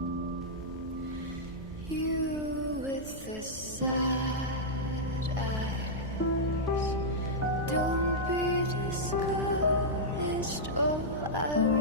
You with the sad eyes. Don't be discouraged. Oh, I